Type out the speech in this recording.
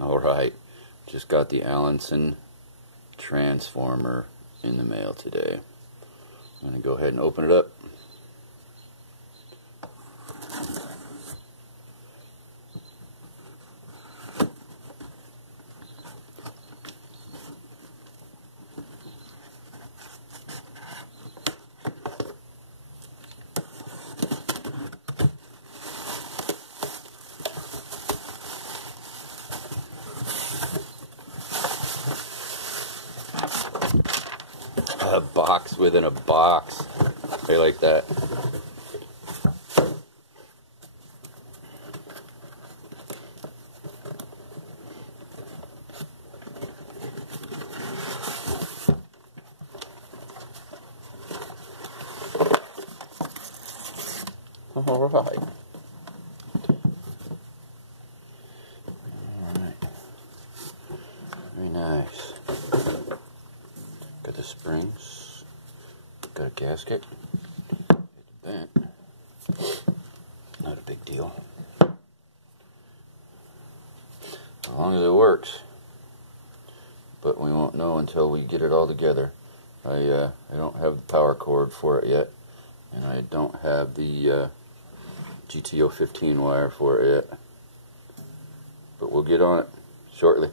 Alright, just got the Allanson transformer in the mail today. I'm going to go ahead and open it up. A box within a box. They like that. All right. Very nice. Got the springs. Got a gasket. It's bent. Not a big deal. As long as it works. But we won't know until we get it all together. I don't have the power cord for it yet. And I don't have the GTO 15 wire for it yet. But we'll get on it shortly.